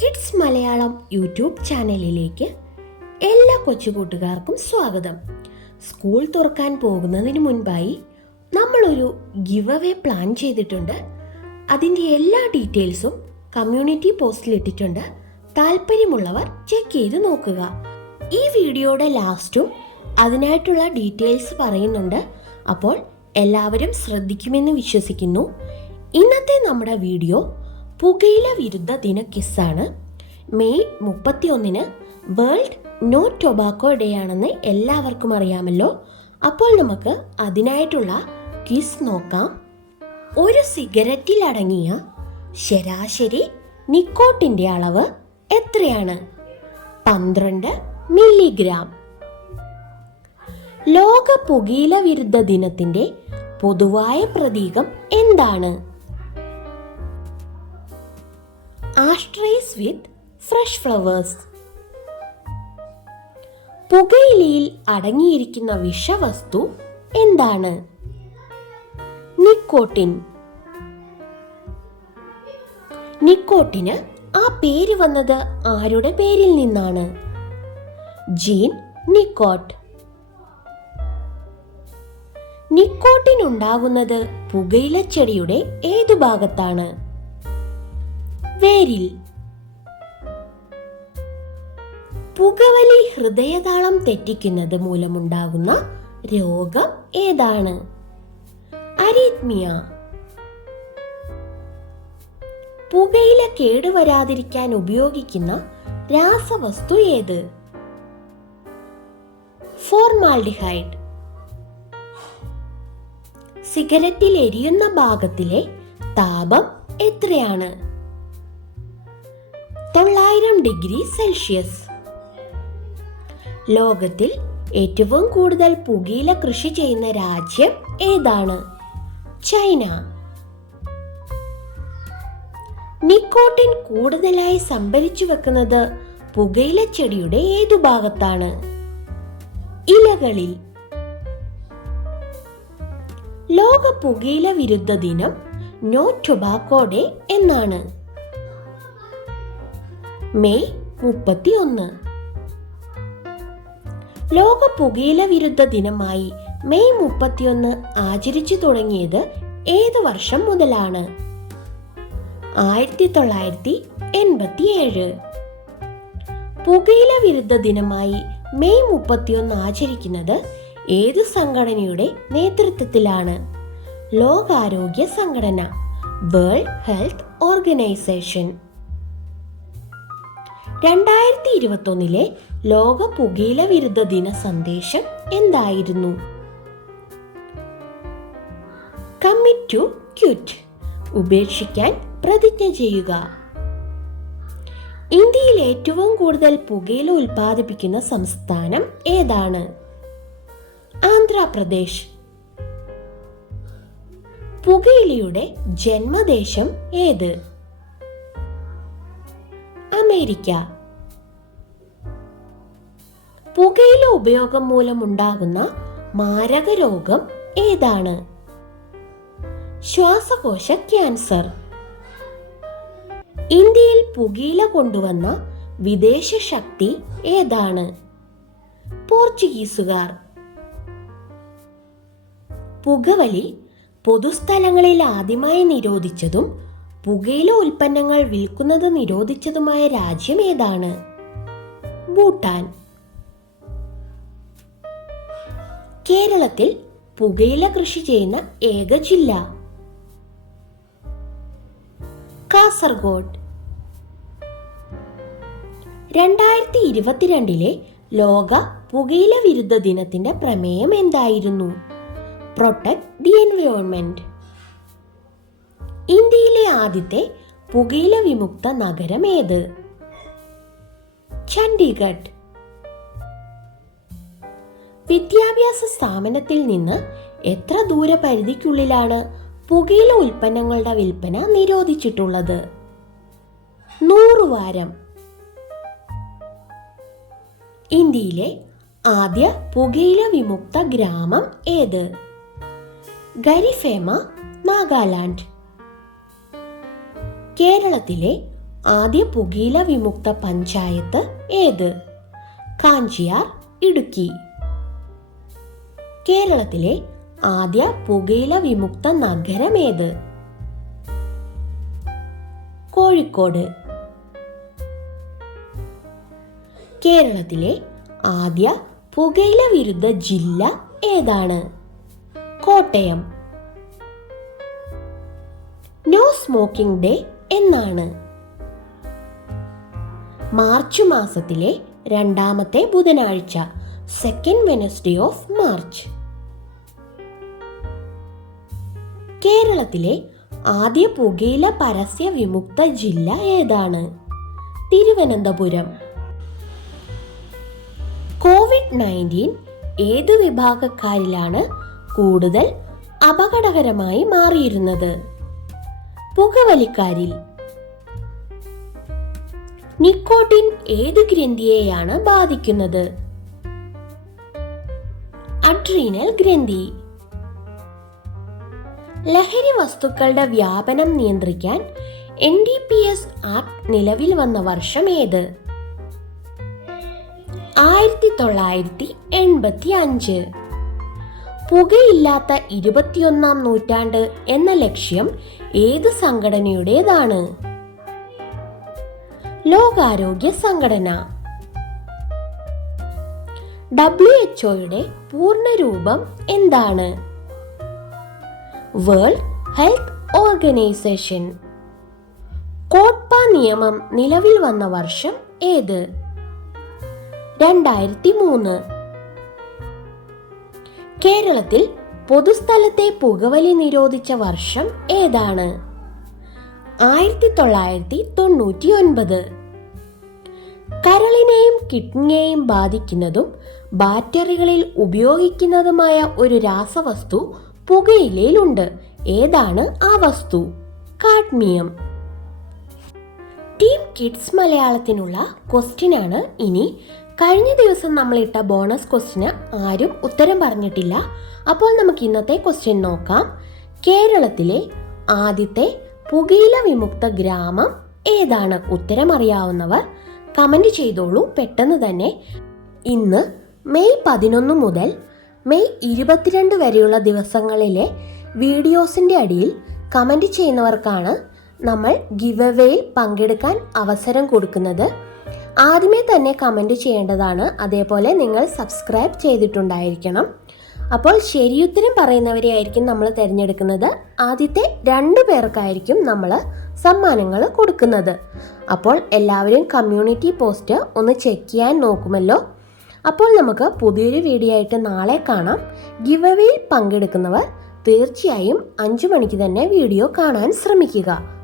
Kids Malayalam YouTube ചാനലിലേക്ക് എല്ലാ കൊച്ചുകൂട്ടുകാർക്കും സ്വാഗതം. സ്കൂൾ തുറക്കാൻ പോകുന്നതിന് മുൻപായി നമ്മളൊരു ഗിവ് അവേ പ്ലാൻ ചെയ്തിട്ടുണ്ട്. അതിന്റെ എല്ലാ ഡീറ്റെയിൽസും കമ്മ്യൂണിറ്റി പോസ്റ്റിൽ ഇട്ടിട്ടുണ്ട്. താല്പര്യമുള്ളവർ ചെക്ക് ചെയ്ത് നോക്കുക. ഈ വീഡിയോയുടെ ലാസ്റ്റും അതിനായിട്ടുള്ള ഡീറ്റെയിൽസ് പറയുന്നുണ്ട്. അപ്പോൾ എല്ലാവരും ശ്രദ്ധിക്കുമെന്ന് വിശ്വസിക്കുന്നു. ഇന്നത്തെ നമ്മുടെ വീഡിയോ പുകയില വിരുദ്ധ ദിന കിസ്സാണ് മെയ് മുപ്പത്തിയൊന്നിന് വേൾഡ് നോ ടൊബാക്കോ ഡേ ആണെന്ന് എല്ലാവർക്കും അറിയാമല്ലോ. അപ്പോൾ നമുക്ക് അതിനായിട്ടുള്ള കിസ് നോക്കാം. ഒരു സിഗരറ്റിൽ അടങ്ങിയ ശരാശരി നിക്കോട്ടിന്റെ അളവ് എത്രയാണ്? പന്ത്രണ്ട് മില്ലിഗ്രാം. ലോക പുകയില വിരുദ്ധ ദിനത്തിന്റെ പൊതുവായ പ്രതീകം എന്താണ്? ആഷ്ട്രേസ് വിത്ത് ഫ്രഷ് ഫ്ലവേഴ്സ്. പുകയിലയിൽ അടങ്ങിയിരിക്കുന്ന വിഷവസ്തു എന്താണ്? നിക്കോട്ടിൻ. നിക്കോട്ടിന് ആ പേര് വന്നത് ആരുടെ പേരിൽ നിന്നാണ്? ജീൻ നിക്കോട്ട്. നിക്കോട്ടിൻ ഉണ്ടാകുന്നത് പുകയിലച്ചെടിയുടെ ഏതു ഭാഗത്താണ്? വേരിൽ. പുകവലി ഹൃദയതാളം തെറ്റിക്കുന്നത് മൂലമുണ്ടാകുന്ന രോഗം ഏതാണ്? അരീത്മിയ. പുകയില കേടുവരാതിരിക്കാൻ ഉപയോഗിക്കുന്ന രാസവസ്തു ഏത്? ഫോർമാൽഡിഹൈഡ്. സിഗരറ്റിൽ എരിയുന്ന ഭാഗത്തിലെ താപം എത്രയാണ്? തൊള്ളായിരം ഡിഗ്രി സെൽഷ്യസ്. ലോകത്തിൽ ഏറ്റവും കൂടുതൽ പുകയില കൃഷി ചെയ്യുന്ന രാജ്യം ഏതാണ്? ചൈന. നിക്കോട്ടിൻ കൂടുതലായി സംഭരിച്ചു വെക്കുന്നത് പുകയില ചെടിയുടെ ഏതു ഭാഗത്താണ്? ഇലകളിൽ. ലോക പുകയില വിരുദ്ധ ദിനം നോ ടൊബാക്കോ ഡേ എന്നാണ്. മെയ് മുപ്പത്തി ഒന്ന് ലോക പുകയില വിരുദ്ധ ദിനമായി മെയ് മുപ്പത്തിയൊന്ന് ആചരിച്ചു തുടങ്ങിയത് ഏത് വർഷം മുതലാണ്? ആയിരത്തി തൊള്ളായിരത്തി എൺപത്തിയേഴ് പുകയില വിരുദ്ധ ദിനമായി മെയ് മുപ്പത്തിയൊന്ന് ആചരിക്കുന്നത് ഏത് സംഘടനയുടെ നേതൃത്വത്തിലാണ്? ലോകാരോഗ്യ സംഘടന വേൾഡ് ഹെൽത്ത് ഓർഗനൈസേഷൻ. രണ്ടായിരത്തി ഇരുപത്തൊന്നിലെ ലോക പുകയില വിരുദ്ധ ദിന സന്ദേശം എന്തായിരുന്നു? കമ്മിറ്റ് ടു ക്വിറ്റ് ഉപേക്ഷിക്കാൻ പ്രതിജ്ഞ ചെയ്യുക. ഇന്ത്യയിൽ ഏറ്റവും കൂടുതൽ പുകയില ഉൽപ്പാദിപ്പിക്കുന്ന സംസ്ഥാനം ഏതാണ്? ആന്ധ്രാപ്രദേശ്. പുകയിലയുടെ ജന്മദേശം ഏത്? അമേരിക്ക. പുകയില ഉപയോഗം മൂലമുണ്ടാകുന്ന മാരക രോഗം ഏതാണ്? ശ്വാസകോശ ക്യാൻസർ. ഇന്ത്യയിൽ പുകയില കൊണ്ടുവന്ന വിദേശ ശക്തി ഏതാണ്? പോർച്ചുഗീസുകാർ. പുകവലി പൊതുസ്ഥലങ്ങളിൽ ആദ്യമായി നിരോധിച്ചതും പുകയില ഉൽപ്പന്നങ്ങൾ വിൽക്കുന്നത് നിരോധിച്ചതുമായ രാജ്യം ഏതാണ്? ഭൂട്ടാൻ. കേരളത്തിൽ പുകയില കൃഷി ചെയ്യുന്ന ഏക ജില്ല. കാസർഗോഡ്. രണ്ടായിരത്തി ഇരുപത്തിരണ്ടിലെ ലോക പുകയില വിരുദ്ധ ദിനത്തിന്റെ പ്രമേയം എന്തായിരുന്നു? Protect the environment. ഇന്ത്യയിലെ ആദ്യത്തെ പുകയില വിമുക്ത നഗരം ഏത്? ചണ്ഡീഗഡ്. വിദ്യാഭ്യാസ സ്ഥാപനത്തിൽ നിന്ന് എത്ര ദൂരപരിധിക്കുള്ളിലാണ് പുകയില ഉൽപ്പന്നങ്ങളുടെ വിൽപ്പന നിരോധിച്ചിട്ടുള്ളത്? നൂറു വാരം. ഇന്ത്യയിലെ ആദ്യ പുകയില വിമുക്ത ഗ്രാമം ഏത്? ഗരിഫേമ നാഗാലാൻഡ്. കേരളത്തിലെ ആദ്യ പുകയില വിമുക്ത പഞ്ചായത്ത് ഏത്? കാഞ്ചിയാർ ഇടുക്കി. കേരളത്തിലെ ആദ്യ പുകയില വിമുക്ത നഗരം ഏത്? കോഴിക്കോട്. കേരളത്തിലെ ആദ്യ പുകയില വിരുദ്ധ ജില്ല ഏതാണ്? കോട്ടയം. നോ സ്മോക്കിംഗ് ഡേ എന്നാണ്. മാർച്ച് മാസത്തിലെ രണ്ടാമത്തെ ബുധനാഴ്ച സെക്കൻഡ് വെനസ്ഡേ ഓഫ് മാർച്ച് കേരളത്തിലെ ആദ്യ പുകയില പരസ്യ വിമുക്ത ജില്ല ഏതാണ്? തിരുവനന്തപുരം. കോവിഡ് നയന്റീൻ ഏത് വിഭാഗക്കാരിലാണ് കൂടുതൽ അപകടകരമായി മാറിയിരുന്നത്? പുകവലിക്കാരിൽ. നിക്കോട്ടിൻ ഏത് ഗ്രന്ഥിയെയാണ് ബാധിക്കുന്നത്? അഡ്രീനൽ ഗ്രന്ഥി. ലഹരി വസ്തുക്കളുടെ വ്യാപനം നിയന്ത്രിക്കാൻ N D P S act നിലവിൽ വന്ന വർഷം ഏത്? ആയിരത്തി തൊള്ളായിരത്തി എൺപത്തി അഞ്ച് പുകയില്ലാത്ത ഇരുപത്തിയൊന്നാം നൂറ്റാണ്ട് എന്ന ലക്ഷ്യം ഏത് സംഘടനയുടേതാണ്? ലോകാരോഗ്യ സംഘടന. ഡബ്ല്യു എച്ച്ഒയുടെ പൂർണരൂപം എന്താണ്? വേൾഡ് ഹെൽത്ത് ഓർഗനൈസേഷൻ കോട്ട്പ നിയമം നിലവിൽ വന്ന വർഷം ഏത്? രണ്ടായിരത്തി മൂന്ന് കേരളത്തിൽ പൊതുസ്ഥലത്തെ പുകവലി നിരോധിച്ച വർഷം ഏതാണ്? ആയിരത്തി തൊള്ളായിരത്തി തൊണ്ണൂറ്റി ഒൻപത് കരളിനെയും കിഡ്നിയെയും ബാധിക്കുന്നതും ബാറ്ററികളിൽ ഉപയോഗിക്കുന്നതുമായ ഒരു രാസവസ്തു പുകയിലയിലുണ്ട്. ഏതാണ് ആ വസ്തു? കാഡ്മിയം. ടീം കിഡ്സ് മലയാളത്തിനുള്ള ക്വസ്റ്റ്യനാണ് ഇനി കഴിഞ്ഞ ദിവസം നമ്മൾ ഇട്ട ബോണസ് ക്വസ്റ്റിന് ആരും ഉത്തരം പറഞ്ഞിട്ടില്ല. അപ്പോൾ നമുക്ക് ഇന്നത്തെ ക്വസ്റ്റ്യൻ നോക്കാം. കേരളത്തിലെ ആദ്യത്തെ പുകയില വിമുക്ത ഗ്രാമം ഏതാണ്? ഉത്തരം അറിയാവുന്നവർ കമന്റ് ചെയ്തോളൂ. പെട്ടെന്ന് തന്നെ. ഇന്ന് മെയ് പതിനൊന്ന് മുതൽ മെയ് ഇരുപത്തിരണ്ട് വരെയുള്ള ദിവസങ്ങളിലെ വീഡിയോസിന്റെ അടിയിൽ കമന്റ് ചെയ്യുന്നവർക്കാണ് നമ്മൾ ഗിവ് എവേയിൽ പങ്കെടുക്കാൻ അവസരം കൊടുക്കുന്നത്. ആദ്യമേ തന്നെ കമന്റ് ചെയ്യേണ്ടതാണ്. അതേപോലെ നിങ്ങൾ സബ്സ്ക്രൈബ് ചെയ്തിട്ടുണ്ടായിരിക്കണം. അപ്പോൾ ശരിയുത്തരം പറയുന്നവരെ ആയിരിക്കും നമ്മൾ തിരഞ്ഞെടുക്കുന്നത്. ആദ്യത്തെ രണ്ട് പേർക്കായിരിക്കും നമ്മൾ സമ്മാനങ്ങൾ കൊടുക്കുന്നത്. അപ്പോൾ എല്ലാവരും കമ്മ്യൂണിറ്റി പോസ്റ്റ് ഒന്ന് ചെക്ക് ചെയ്യാൻ നോക്കുമല്ലോ. അപ്പോൾ നമുക്ക് പുതിയൊരു വീഡിയോ ആയിട്ട് നാളെ കാണാം. ഗിവ് അവേയിൽ പങ്കെടുക്കുന്നവർ തീർച്ചയായും അഞ്ചു മണിക്ക് തന്നെ വീഡിയോ കാണാൻ ശ്രമിക്കുക.